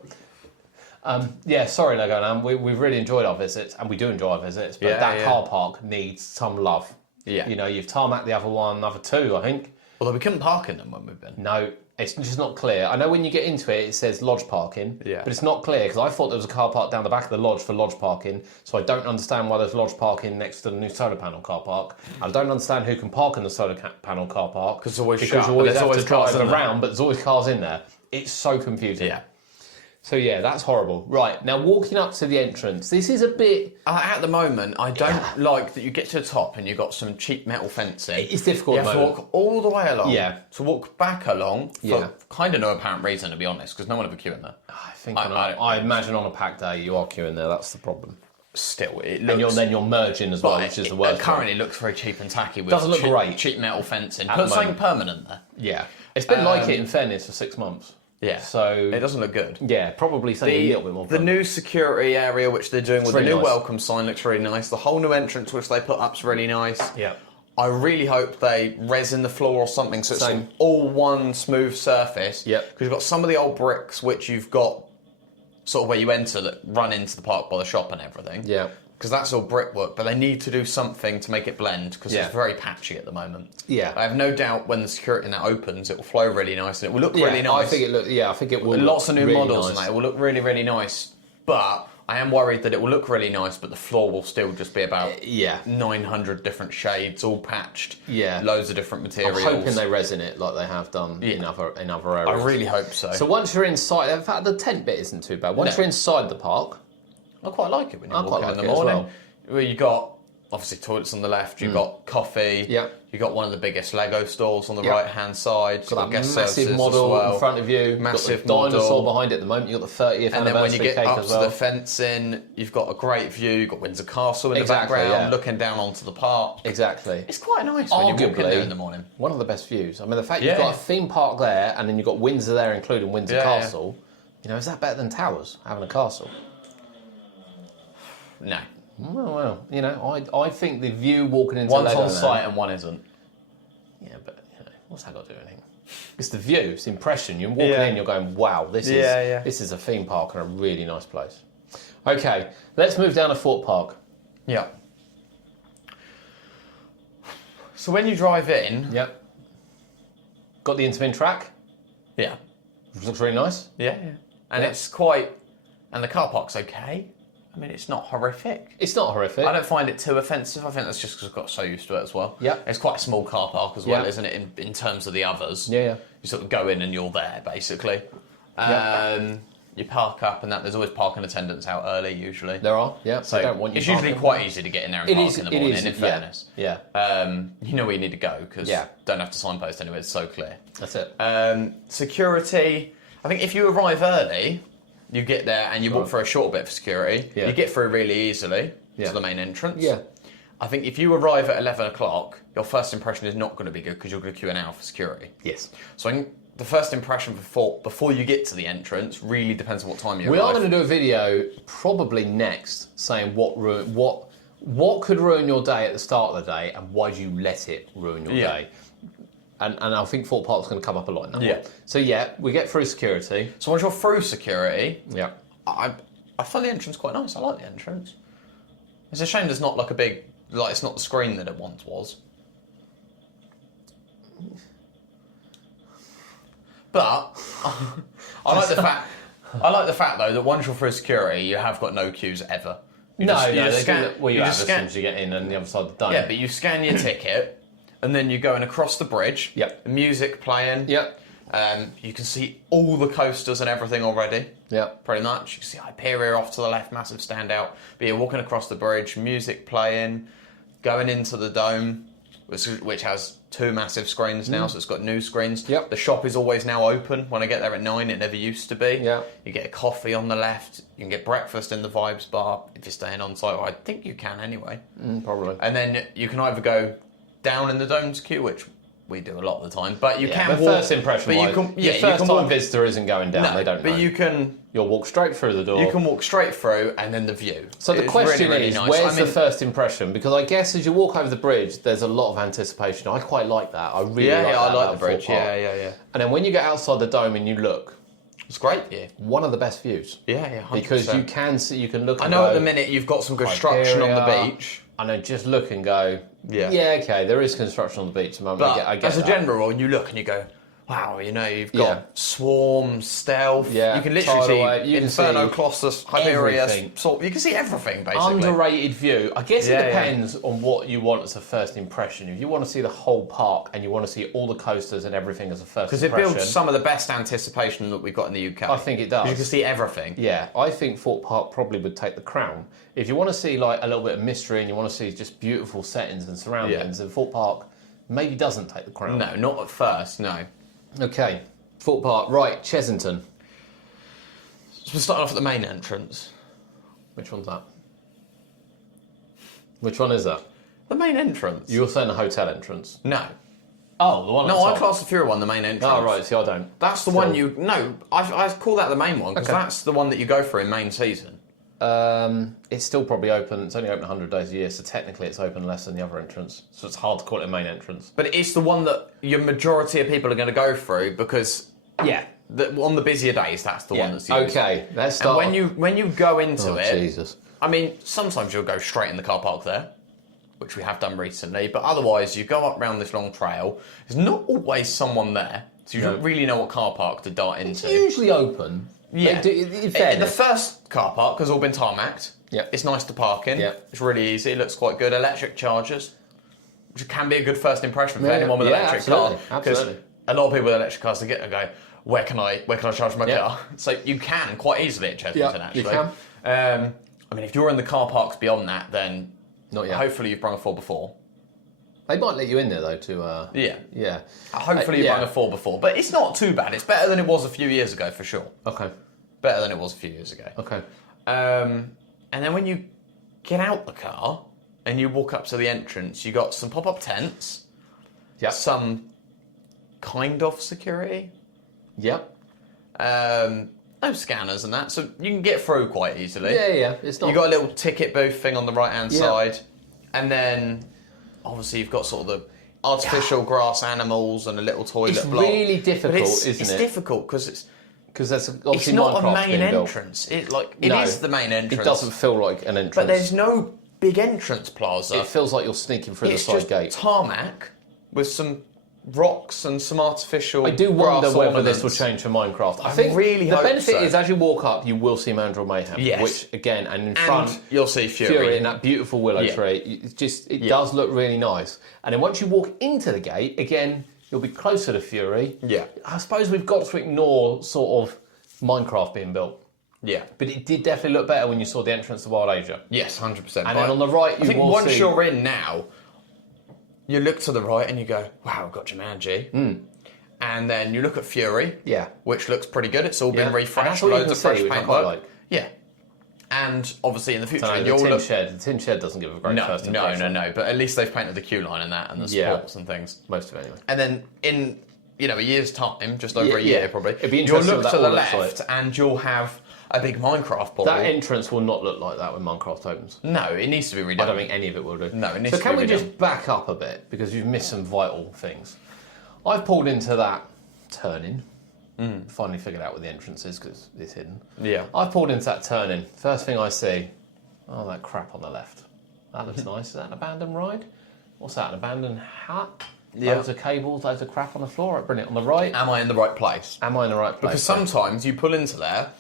Sorry, Legoland. We've really enjoyed our visits, and we do enjoy our visits, but that car park needs some love. Yeah. You've tarmacked the other 2, I think. Although we couldn't park in them when we've been. No, it's just not clear. I know when you get into it, it says lodge parking, but it's not clear because I thought there was a car park down the back of the lodge for lodge parking, so I don't understand why there's lodge parking next to the new solar panel car park. I don't understand who can park in the solar panel car park because you always have to drive around, but there's always cars in there. It's so confusing. Yeah. So that's horrible. Right, now walking up to the entrance, this is a bit... At the moment, I don't like that you get to the top and you've got some cheap metal fencing. It's difficult You have to walk all the way along. Yeah. To walk back along for kind of no apparent reason, to be honest, because no one ever queue in there. I imagine on a packed day you are queuing there, that's the problem. Still, it looks... And then you're merging as well, which is the worst. It currently looks very cheap and tacky with doesn't look great. Cheap metal fencing. Put something permanent there. Yeah. It's been like it, in fairness, for 6 months. Yeah. So it doesn't look good. Yeah, probably something a little bit more. The new security area, which they're doing with the new nice. welcome sign, looks really nice. The whole new entrance, which they put up, is really nice. Yeah. I really hope they resin the floor or something so it's Same. all one smooth surface. Yep. Because you've got some of the old bricks which you've got sort of where you enter that run into the park by the shop and everything. Yeah. Because that's all brickwork, but they need to do something to make it blend because Yeah. it's very patchy at the moment. Yeah. I have no doubt when the security net opens, it will flow really nice and it will look really nice. I think it will. Lots of new really models nice. and that. It will look really, really nice. But I am worried that it will look really nice, but the floor will still just be about 900 different shades, all patched. Yeah. Loads of different materials. I'm hoping they resin it like they have done in other areas. I really hope so. So once you're inside, in fact, the tent bit isn't too bad. Once you're inside the park, I quite like it when you I walk quite in like the it as morning. well. Where you got obviously toilets on the left, you've got coffee. Yeah. You got one of the biggest Lego stores on the Yeah. right hand side. got that guest services massive as model well. in front of you. Massive You've got the dinosaur model. behind it at the moment. You've got the 30th And then when you anniversary get cake up as to well. the fencing, you've got a great view. You've got Windsor Castle in Exactly, the background, yeah. looking down onto the park. Exactly. It's quite nice when you walk in Arguably, there in the morning. one of the best views. I mean, the fact you've Yeah. got a theme park there, and then you've got Windsor there, including Windsor Yeah, yeah. Castle. You know, is that better than Towers having a castle? No. Well, you know, I think the view walking into One's on Legoland- site and one isn't. Yeah, but you know, what's that got to do with anything? It's the view, it's the impression. You're walking Yeah. in, you're going, wow, this is a theme park and a really nice place. Okay, let's move down to Fort Park. Yeah. So when you drive in, Yep. Got the intermin track, yeah, which looks really nice. yeah, and it's quite, and the car park's okay. I mean, it's not horrific. It's not horrific. I don't find it too offensive. I think that's just because I've got so used to it as well. Yeah. It's quite a small car park as well, Yeah. isn't it, in terms of the others? Yeah. You sort of go in and you're there, basically. Yeah. You park up and that. There's always parking attendants out early, usually. There are, yeah. So they don't want you it's usually parking. quite easy to get in there and park in the morning, in fairness. Yeah, You know where you need to go because Yeah. don't have to signpost anywhere, it's so clear. that's it. Security, I think if you arrive early, you get there and you walk for a short bit for security, Yeah. you get through really easily Yeah. to the main entrance. Yeah. I think if you arrive at 11 o'clock, your first impression is not going to be good because you're going to queue an hour for security. Yes. So I think the first impression before you get to the entrance really depends on what time you We arrive. are going to do a video probably next saying what could ruin your day at the start of the day and why do you let it ruin your Yeah. day. And I think Fort Park's going to come up a lot in that Yeah. one. So yeah, we get through security. So once you're through security, Yeah. I find the entrance quite nice. I like the entrance. It's a shame there's not like a big, like it's not the screen that it once was. But I like the fact. I like the fact though that once you're through security, you have got no queues ever. You No, just they do scan. that- well, you have just as soon as you get in and the other side of the dome. Yeah, but you scan your ticket, and then you're going across the bridge. Yep. Music playing. Yep. You can see all the coasters and everything already. Yep. Pretty much. You can see Hyperia off to the left, massive standout. But you're walking across the bridge, music playing, going into the dome, which has 2 massive screens now, so it's got new screens. Yep. The shop is always now open. When I get there at 9, it never used to be. Yeah. You get a coffee on the left. You can get breakfast in the Vibes bar if you're staying on site. Or I think you can anyway. Probably. And then you can either go down in the domes queue, which we do a lot of the time, but you Yeah, can but walk. first impression but you wise, can, your you first can time walk, visitor isn't going down. no, They don't but know. you'll walk straight through the door. you can walk straight through, and then the view. So the It's question really, really is, nice. where's I mean, the first impression? Because I guess as you walk over the bridge, there's a lot of anticipation. I quite like that. I really like that. I like about the bridge. Fort Park. Yeah. And then when you get outside the dome and you look, It's great here. one of the best views. Yeah, 100%. Because you can see, you can look. I And know go, at the minute you've got some construction on the Hyperia. beach, I know, just look and go. Yeah. Yeah, okay. There is construction on the beach at the moment. but I get as a that. general, you look and you go, wow, you've got Yeah. Swarm, Stealth. Yeah, You can literally Tidal see Wave, you can Inferno, see Colossus, Hyperia. everything. You can see everything basically. Underrated view. I guess Yeah, it yeah. depends on what you want as a first impression. If you want to see the whole park and you want to see all the coasters and everything as a first Because it impression, builds some of the best anticipation that we've got in the UK. I think it does. You can see everything. Yeah, I think Fort Park probably would take the crown. If you want to see like a little bit of mystery and you want to see just beautiful settings and surroundings, then Fort Park maybe doesn't take the crown. No, not at first, no. Okay, Fort Park. Right, Chesington. So we're starting off at the main entrance. Which one's that? Which one is that? The main entrance? You're saying the hotel entrance? No. Oh, the one. No, I class the Fury one the main entrance. Oh, right. See, I don't. That's the one you... No, I call that the main one, because Okay. that's the one that you go for in main season. It's still probably open. It's only open 100 days a year, so technically it's open less than the other entrance. So it's hard to call it a main entrance. But it's the one that your majority of people are going to go through because on the busier days, that's the one that's used. Okay, let's start. And when you go into it, Jesus. I mean, sometimes you'll go straight in the car park there, which we have done recently. But otherwise, you go up around this long trail. There's not always someone there, so you don't really know what car park to dart into. It's usually open. Yeah. In fairness. The first car park has all been tarmacked. Yeah. It's nice to park in. Yeah. It's really easy. It looks quite good. Electric chargers, which can be a good first impression for anyone with an electric car. Absolutely. A lot of people with electric cars, they get and go, where can I charge my car? So you can quite easily at Chesington, actually. You can. I mean, if you're in the car parks beyond that, then Not yet. hopefully you've brung a 4 before. They might let you in there though to. Yeah. Hopefully you've brung a 4 before, but it's not too bad. It's better than it was a few years ago for sure. Okay. Better than it was a few years ago. Okay. And then when you get out the car and you walk up to the entrance, you got some pop-up tents. Yep. Some kind of security. Yep. No scanners and that, so you can get through quite easily. Yeah. It's not. You got a little ticket booth thing on the right-hand side, and then obviously you've got sort of the artificial grass animals and a little toilet block. It's really difficult, isn't it? It's difficult because it's there's obviously it's not Minecraft a main being built. entrance. It is the main entrance. It doesn't feel like an entrance. But there's no big entrance plaza. It feels like you're sneaking through It's the side just gate. tarmac with some rocks and some artificial. I do wonder grass whether ornaments. this will change for Minecraft. I think really the hope benefit so. is as you walk up, you will see Mandrill Mayhem. Yes. Which again, and in front, And you'll see Fury. in that beautiful willow tree. It does look really nice. And then once you walk into the gate, again, you'll be closer to Fury. Yeah. I suppose we've got to ignore sort of Minecraft being built. Yeah. But it did definitely look better when you saw the entrance to Wild Asia. Yes, 100%. And then on the right, you I think will once see... you're in now, you look to the right and you go, wow, I've got Jumanji. And then you look at Fury, which looks pretty good. It's all been refreshed, loads of fresh paintwork. Like. Yeah. And obviously in the future, The tin shed doesn't give a great first impression. No. But at least they've painted the queue line and that and the sports and things. Most of it anyway. And then in a year's time, just over a year probably, it'd be you'll interesting look what to that the all looks left like. and you'll have a big Minecraft portal. That entrance will not look like that when Minecraft opens. No, it needs to be redone. I don't think any of it will do. No, it needs so to be redone. can we just back up a bit, because you've missed some vital things. I've pulled into that turn-in. Finally figured out where the entrance is, because it's hidden. Yeah. I've pulled into that turn-in. First thing I see, that crap on the left. That looks nice. Is that an abandoned ride? What's that, an abandoned hut? Yeah. Loads of cables, loads of crap on the floor. Brilliant. On the right. Am I in the right place? Am I in the right place? Because sometimes you pull into there,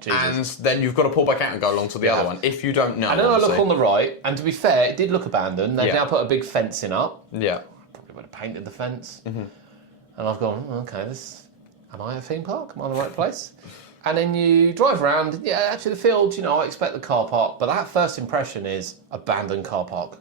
Jesus. and then you've got to pull back out and go along to the other one if you don't know. And then I obviously. look on the right, and to be fair, it did look abandoned. They've now put a big fencing up. Yeah. Probably would have painted the fence. And I've gone, okay, am I at a theme park? Am I in the right place? And then you drive around. Yeah, actually, the field, I expect the car park, but that first impression is abandoned car park.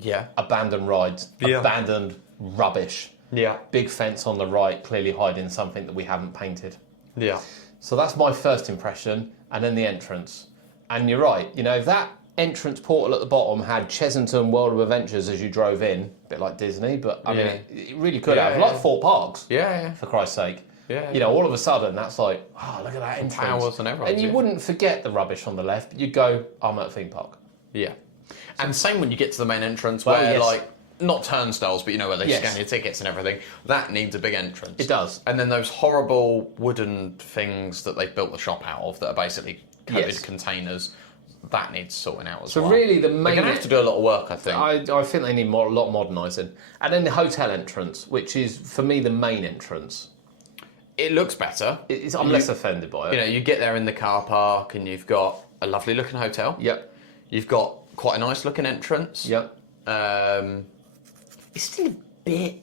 Yeah. Abandoned rides. Yeah. Abandoned rubbish. Yeah. Big fence on the right, clearly hiding something that we haven't painted. Yeah. So that's my first impression, and then the entrance. And you're right, if that entrance portal at the bottom had Chesington World of Adventures as you drove in, a bit like Disney, but I mean, it really could have. Like Fort Parks, for Christ's sake. Yeah. All of a sudden, that's like, look at that entrance. Towers and everything. And you wouldn't forget the rubbish on the left, you'd go, I'm at a theme park. Yeah. And same when you get to the main entrance where, not turnstiles, but where they scan your tickets and everything. That needs a big entrance. It does. And then those horrible wooden things that they've built the shop out of that are basically coated containers, that needs sorting out as well. So really the main... They're going to have to do a lot of work, I think. I think they need a lot of modernising. And then the hotel entrance, which is, for me, the main entrance. It looks better. I'm less offended by it. You get there in the car park and you've got a lovely looking hotel. Yep. You've got quite a nice looking entrance. Yep. It's still a bit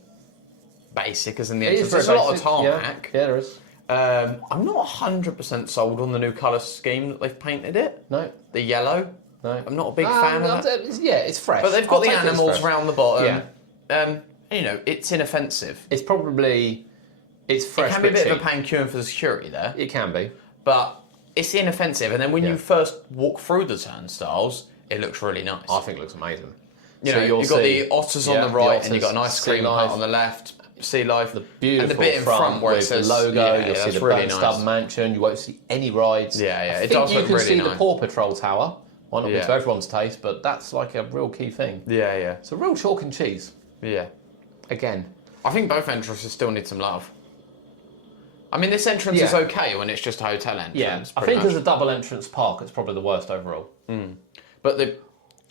basic as in the It is entrance. There's a lot of very basic. tarmac. Yeah, there is. I'm not 100% sold on the new colour scheme that they've painted it. No. The yellow. No. I'm not a big fan of that. Yeah, it's fresh. But they've got the animals round the bottom. Yeah. It's inoffensive. It's probably... It's fresh, It can be a but bit of a cheap. pain queuing for the security there. It can be. But it's inoffensive. And then when you first walk through the turnstiles, it looks really nice. I think it looks amazing. You've got the otters on the right and you've got an ice cream hut on the left. sea life. The beautiful and the bit in front where it with says, the logo. yeah, You'll see that's the really Bernstub Mansion. You won't see any rides. Yeah, yeah, I it think does you look can really see the nice. Paw Patrol Tower. Might not be Yeah. to everyone's taste, but that's like a real key thing. Yeah, yeah. It's a real chalk and cheese. Yeah. Again. I think both entrances still need some love. I mean, this entrance is okay when it's just a hotel entrance. Yeah, I think as a double entrance park, it's probably the worst overall. But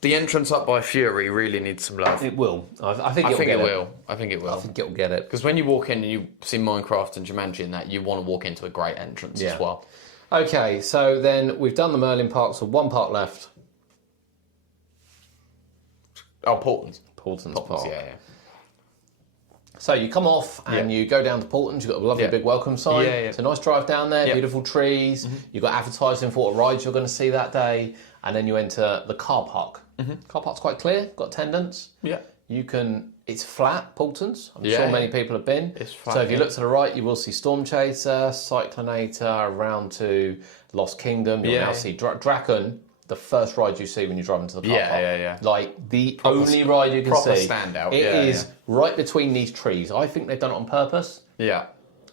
the entrance up by Fury really needs some love. It will. I think I it'll think get it it. will. I think it will. I think it'll get it. Because when you walk in and you see Minecraft and Jumanji and that, you want to walk into a great entrance as well. Okay, so then we've done the Merlin Park, so one park left. Oh, Portland's. Portland's Park. Yeah, yeah. So you come off and you go down to Portland's. You've got a lovely big welcome sign. Yeah, yeah. It's a nice drive down there, beautiful trees. You've got advertising for what rides you're going to see that day. And then you enter the car park. Car park's quite clear, got attendants. Yeah. You can, it's flat, Portland's. I'm Yeah, sure yeah. many people have been. It's flat, so if you yeah. look to the right, you will see Storm Chaser, Cyclonator, around to Lost Kingdom. You'll now see Draken, the first ride you see when you drive into the car park. Yeah. Like the only ride you can proper see. standout, It yeah, is right between these trees. I think they've done it on purpose. Yeah.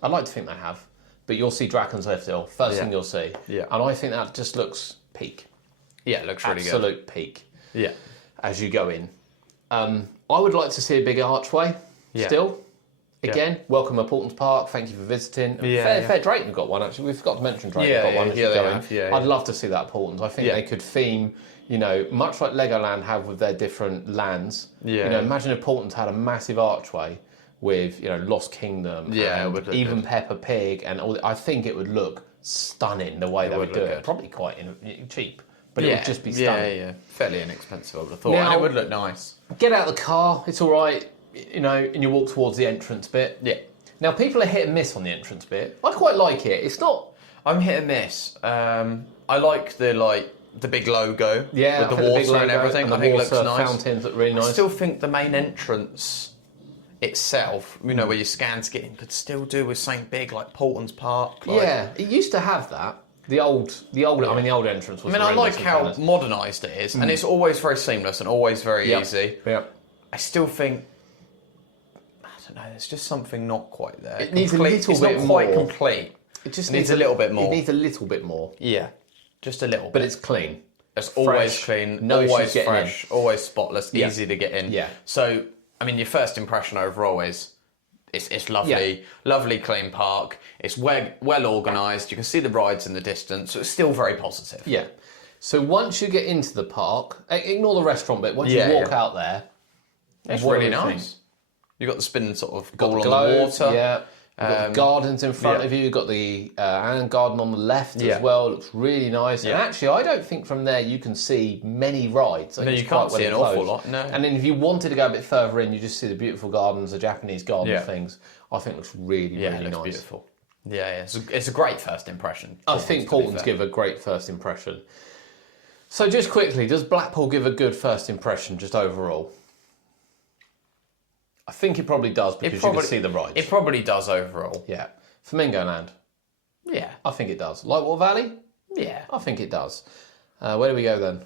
I'd like to think they have. But you'll see Draken's Lift Hill, first thing you'll see. Yeah. And I think that just looks peak. Yeah, it looks really good. Absolute peak Yeah. as you go in. I would like to see a bigger archway still. Again, welcome to Portland's Park. Thank you for visiting. Fair Drayton got one, actually. We forgot to mention Drayton got one. As you go in. I'd love to see that at Portland's. I think they could theme, much like Legoland have with their different lands. Imagine if Portland's had a massive archway with, Lost Kingdom and even Peppa Pig and all. I think it would look stunning the way they would do it. Probably quite cheap. But it would just be stunning. Yeah. Fairly inexpensive, I would have thought. Now- and it would look nice. Get out of the car, it's all right, and you walk towards the entrance bit. Yeah. Now, people are hit and miss on the entrance bit. I quite like it. It's not... I'm hit and miss. I like the big logo with the I think water big logo and everything. And I think it looks water nice. fountains look really nice. I still think the main entrance itself, where your scans get in, could still do with something big like Portland's Park. Yeah, it used to have that. The old entrance was. I mean, I horrendous like in how fairness. modernised it is, and it's always very seamless and always very easy. Yeah. I still think, I don't know, there's just something not quite there. It needs a little it's bit not quite more. complete. It just needs a little bit more. It needs a little bit more. Yeah, just a little But bit. it's clean. It's always fresh, clean, no always issues getting fresh, always spotless, easy to get in. Yeah. So, I mean, your first impression overall is it's lovely, lovely clean park. It's well organised. You can see the rides in the distance. So it's still very positive. Yeah. So once you get into the park, ignore the restaurant bit. Once you walk out there, It's what do really we think? nice. You've got the spinning sort of Got ball the on the globes, water. yeah. You've got the gardens in front of you. You've got the Anne Garden on the left as well. It looks really nice. And actually, I don't think from there you can see many rides. No, you can't see an awful lot, no. And then if you wanted to go a bit further in, you just see the beautiful gardens, the Japanese garden things. I think it looks really, really it looks nice. beautiful. Yeah. It's a great first impression. I think Portland's give a great first impression. So just quickly, does Blackpool give a good first impression just overall? I think it probably does because you can see the rides. It probably does overall. Yeah. Flamingo Land. Yeah. I think it does. Lightwater Valley? Yeah. I think it does. Where do we go then?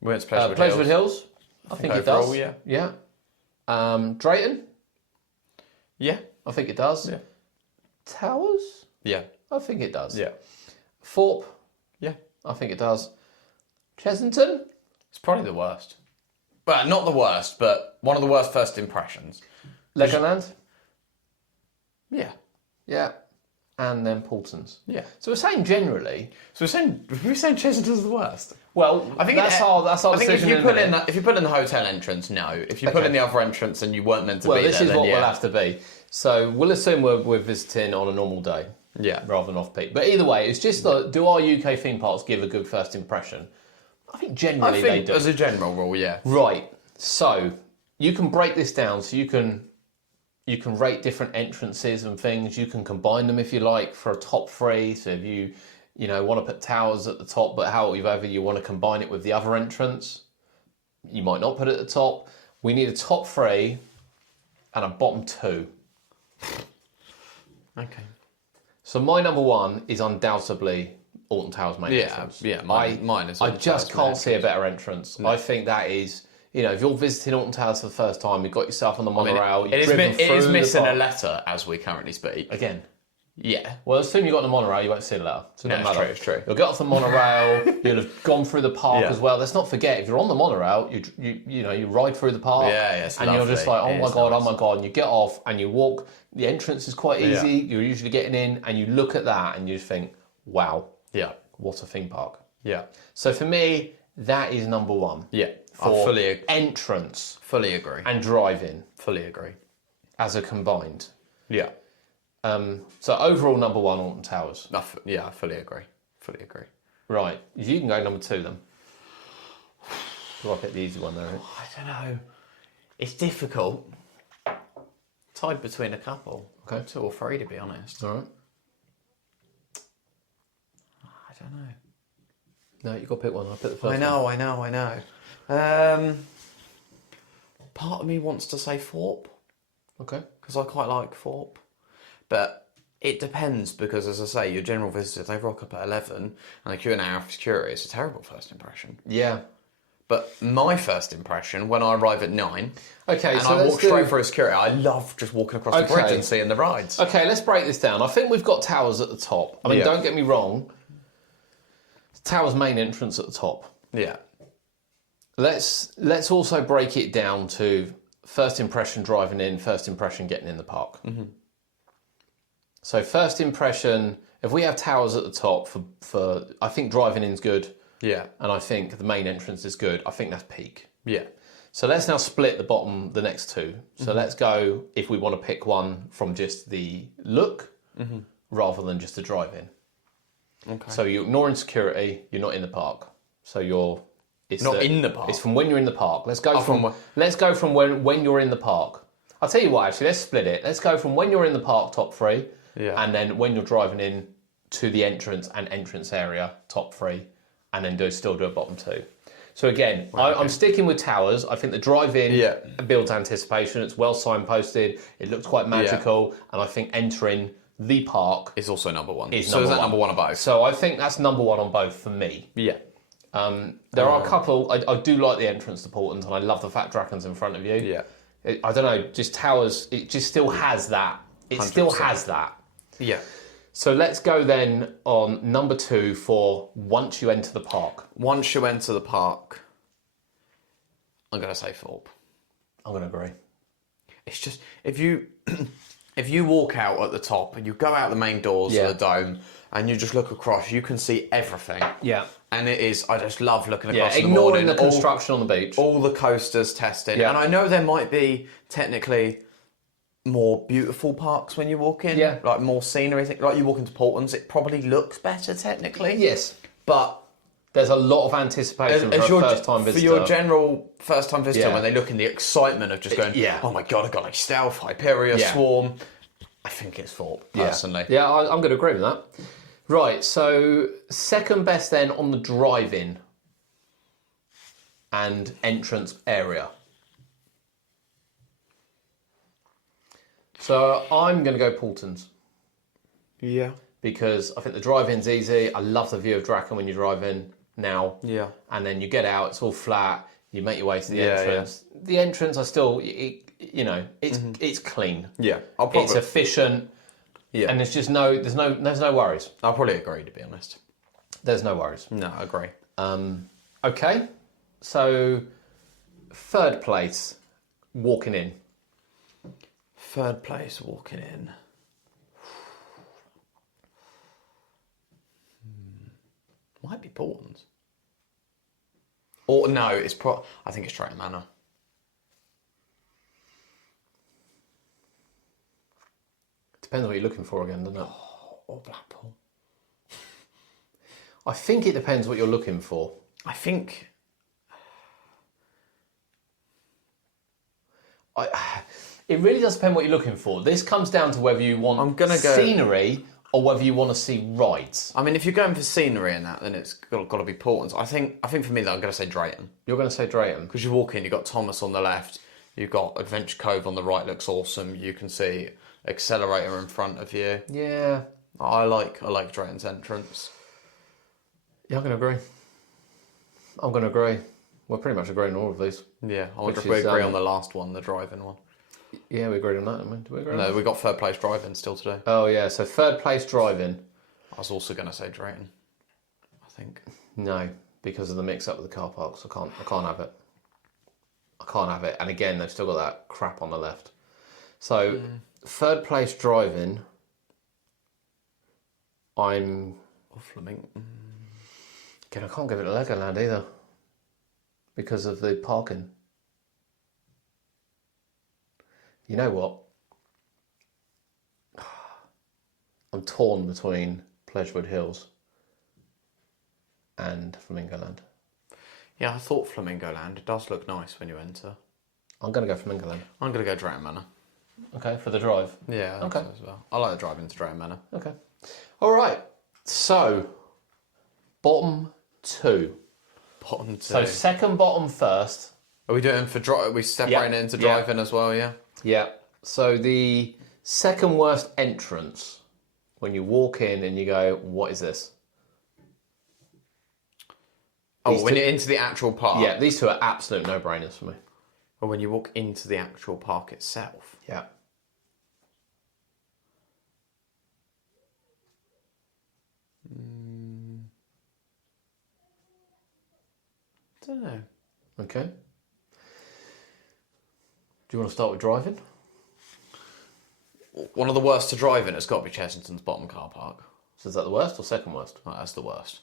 We went to Pleasurewood Pleasurewood Hills. Hills? I think it overall, does. yeah. Drayton? Yeah. I think it does. Yeah. Towers? Yeah. I think it does. Yeah. Thorpe? Yeah. I think it does. Chessington? It's probably the worst. Well, not the worst, but one of the worst first impressions. Legoland? Yeah. Yeah. And then Paulson's. Yeah. So we're saying generally... So we're saying Chessington's the worst. Well, I think that's our decision. I think if you put in the hotel entrance, no. If you put in the other entrance and you weren't meant to be there, this is then what we'll have to be. So we'll assume we're visiting on a normal day. Yeah. Rather than off-peak. But either way, it's just that, do our UK theme parks give a good first impression? I think generally they do. As a general rule, yeah. Right. So you can break this down. So you can rate different entrances and things. You can combine them if you like for a top three. So if you want to put towers at the top, but however you want to combine it with the other entrance, you might not put it at the top. We need a top three and a bottom two. Okay. So my number one is undoubtedly Alton Towers main entrance. Yeah, mine is. I just can't see a better entrance. No. I think that is you know, if you're visiting Alton Towers for the first time, you've got yourself on the monorail, it is missing a letter as we currently speak. Again. Yeah. Well, as soon as you've got the monorail, you won't see the letter. So it doesn't matter. It's true. You'll get off the monorail, you'll have gone through the park as well. Let's not forget, if you're on the monorail, you ride through the park. It's and lovely. You're just like, oh my God. And you get off and you walk. The entrance is quite easy. You're usually getting in and you look at that and you just think, wow. Yeah. What a theme park. Yeah. So for me, that is number one. Yeah. For I fully agree. Entrance. Fully agree. And drive-in. Fully agree. As a combined. Yeah. So overall, number one, Alton Towers. I fully agree. Fully agree. Right. You can go number two then. Do I pick the easy one there? I don't know. It's difficult. Tied between a couple. Okay. 2 or 3, to be honest. All right. I don't know. No, you've got to pick one. I'll pick the first one. I know. Part of me wants to say Thorpe. Okay. Because I quite like Thorpe. But it depends, because as I say, your general visitors, they rock up at 11 and they queue an hour for security. It's a terrible first impression. Yeah. But my first impression, when I arrive at 9, okay, and so I walk straight through security, I love just walking across the bridge and seeing the rides. Okay, let's break this down. I think we've got Towers at the top. I mean, don't get me wrong. Towers main entrance at the top. Yeah. Let's also break it down to first impression driving in, first impression getting in the park. Mm-hmm. So first impression, if we have Towers at the top for I think driving in's good. Yeah. And I think the main entrance is good. I think that's peak. Yeah. So let's now split the next two. So let's go, if we want to pick one from just the look rather than just the drive-in. Okay. So you're ignoring security, you're not in the park. So it's not in the park. It's from when you're in the park. Let's go from when you're in the park. I'll tell you what, actually, let's split it. Let's go from when you're in the park, top 3, and then when you're driving in to the entrance and entrance area, top 3, and then still do a bottom 2. So again, I'm sticking with Towers. I think the drive-in builds anticipation. It's well signposted. It looks quite magical, and I think entering the park is also number 1. Is number one on both? So I think that's number 1 on both for me. Yeah. There are a couple. I do like the entrance to Portland, and I love the fact Draken's in front of you. Yeah. I don't know, just Towers. It just still has that. It 100%. Still has that. Yeah. So let's go then on number 2 for once you enter the park. Once you enter the park, I'm going to say Thorpe. I'm going to agree. It's just, if you walk out at the top and you go out the main doors of the dome and you just look across, you can see everything. Yeah. And I just love looking across in the ignoring morning. the construction on the beach. All the coasters tested. Yeah. And I know there might be technically more beautiful parks when you walk in. Yeah. Like more scenery. Like you walk into Portland's, it probably looks better technically. Yes. But there's a lot of anticipation for a first-time visitor. For your general first-time visitor, when they look in the excitement of just going, oh my God, I've got like Stealth, Hyperia, Swarm. I think it's Thorpe, personally. Yeah, I'm going to agree with that. Right, so second best then on the drive-in and entrance area. So I'm going to go Portland's. Yeah. Because I think the drive-in's easy. I love the view of Draken when you drive in now. Yeah. And then you get out, it's all flat. You make your way to the entrance. Yeah. The entrance, I still, it's clean. Yeah. It's efficient. Yeah. And there's just there's no worries. I'll probably agree, to be honest. There's no worries. No, I agree. Okay. So, third place, walking in. Third place, walking in. Might be Portland's. Or no, I think it's Drayton Manor. Depends what you're looking for again, doesn't it? Or Blackpool. I think it depends what you're looking for. I think... It really does depend what you're looking for. This comes down to whether you want scenery or whether you want to see rides. I mean, if you're going for scenery and that, then it's got to be Portland's. I think for me, though, I'm going to say Drayton. You're going to say Drayton? Because you walk in, you've got Thomas on the left, you've got Adventure Cove on the right, looks awesome. You can see Accelerator in front of you. Yeah. I like Drayton's entrance. Yeah, I'm going to agree. We're pretty much agreeing on all of these. Yeah, I wonder Which if we is, agree on the last one, the driving one. Yeah, we agreed on that, didn't we? Did we agree on No, that? we got third place driving still today. Oh, yeah, so third place driving. I was also going to say Drayton, I think. No, because of the mix-up with the car parks. I can't have it. I can't have it. And again, they've still got that crap on the left. So, third place driving, I'm... Or Fleming. Again, I can't give it to Legoland either. Because of the parking. You know what? I'm torn between Pleasurewood Hills and Flamingo Land. Yeah, I thought Flamingo Land. It does look nice when you enter. I'm going to go Flamingo Land. I'm going to go Drayton Manor. Okay, for the drive. Yeah, I think Okay. so as well. I like the drive into Drayton Manor. Okay. All right. So, bottom two. Bottom two. So, second bottom first. Are we doing for drive? Are we separating it into driving as well, yeah? Yeah. So, the second worst entrance, when you walk in and you go, what is this? Oh, when you're into the actual park? Yeah, these two are absolute no-brainers for me. Or when you walk into the actual park itself? Yeah. I don't know. Okay. Do you want to start with driving? One of the worst to drive in has got to be Chessington's bottom car park. So is that the worst or second worst? Oh, that's the worst.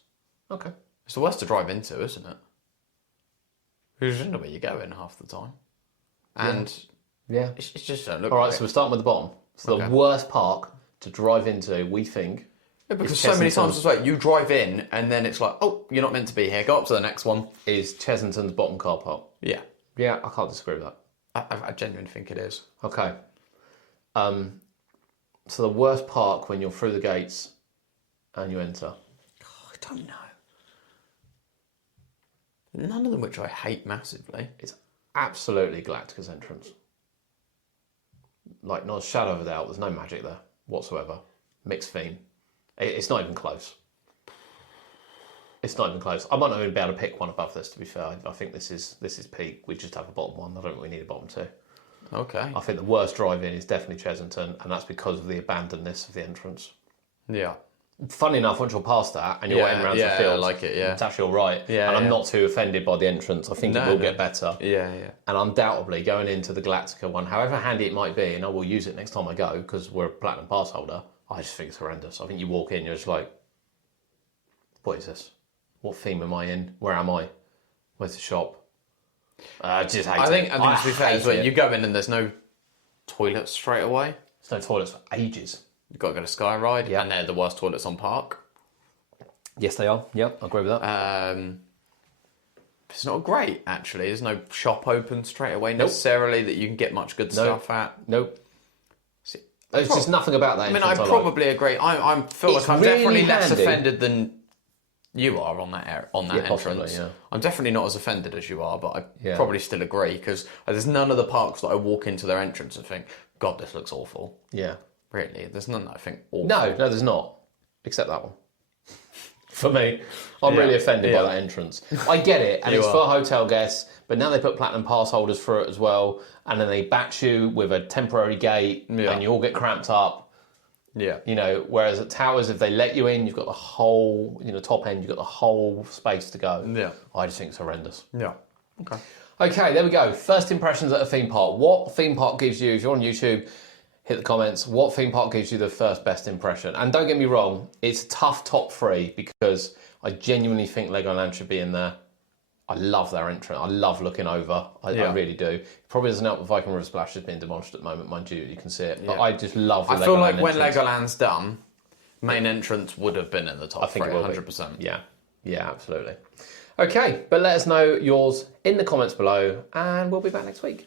Okay. It's the worst to drive into, isn't it? Because you don't know where you're going half the time. And Yeah. it's just don't look All right, great. so we're starting with the bottom. So Okay. the worst park to drive into, we think, Yeah, because is so many Chessington's- times it's like you drive in and then it's like, oh, you're not meant to be here. Go up to the next one. is Chessington's bottom car park. Yeah, Yeah, I can't disagree with that. I genuinely think it is. Okay. So the worst park when you're through the gates and you enter. Oh, I don't know. None of them which I hate massively. It's absolutely Galactica's entrance. Like, not a shadow of a doubt. There's no magic there whatsoever. Mixed theme. It's not even close. It's not even close. I might not even be able to pick one above this, to be fair. I think this is peak. We just have a bottom one. I don't really need a bottom two. Okay. I think the worst drive-in is definitely Chessington, and that's because of the abandonedness of the entrance. Yeah. Funny enough, once you're past that and you're Yeah, waiting around yeah, the field, I like it, yeah. it's actually all right. Yeah, and I'm yeah. not too offended by the entrance. I think it will get better. Yeah, yeah. And undoubtedly, going into the Galactica one, however handy it might be, and I will use it next time I go because we're a platinum pass holder, I just think it's horrendous. I think you walk in, you're just like, what is this? What theme am I in? Where am I? Where's the shop? I just hate it. I think to be fair, hate as well, it. you go in and there's no toilets straight away. There's no toilets for ages. You've got to go to Sky Ride, Yeah. and they're the worst toilets on park. Yes, they are. Yep, I agree with that. It's not great, actually. There's no shop open straight away necessarily that you can get much good stuff at. Nope. See, There's just nothing about that I mean, entrance I like. probably agree. I feel It's like I'm really definitely less handy. offended than you are on that Yeah, possibly, entrance. yeah. I'm definitely not as offended as you are, but I Yeah. probably still agree because there's none of the parks that I walk into their entrance and think, God, this looks awful. Yeah. Really, there's none that I think awful. No, there's not. Except that one. For me, I'm Yeah, really offended by yeah. that entrance. I get it, and You it's are. for hotel guests, but now they put platinum pass holders through it as well, and then they batch you with a temporary gate, Yeah. and you all get cramped up. Yeah. You know, whereas at Towers, if they let you in, you've got the whole, top end, you've got the whole space to go. Yeah. I just think it's horrendous. Yeah. Okay. Okay, there we go. First impressions at a theme park. What theme park gives you, if you're on YouTube, hit the comments, what theme park gives you the first best impression? And don't get me wrong, it's a tough top three because I genuinely think Legoland should be in there. I love their entrance. I love looking over. I really do. It probably doesn't help that Viking River Splash is being demolished at the moment, mind you. You can see it. But I just love the I feel Legoland like when entrance. Legoland's done, main entrance would have been in the top I think three, it will be. 100%. Yeah, absolutely. Okay, but let us know yours in the comments below, and we'll be back next week.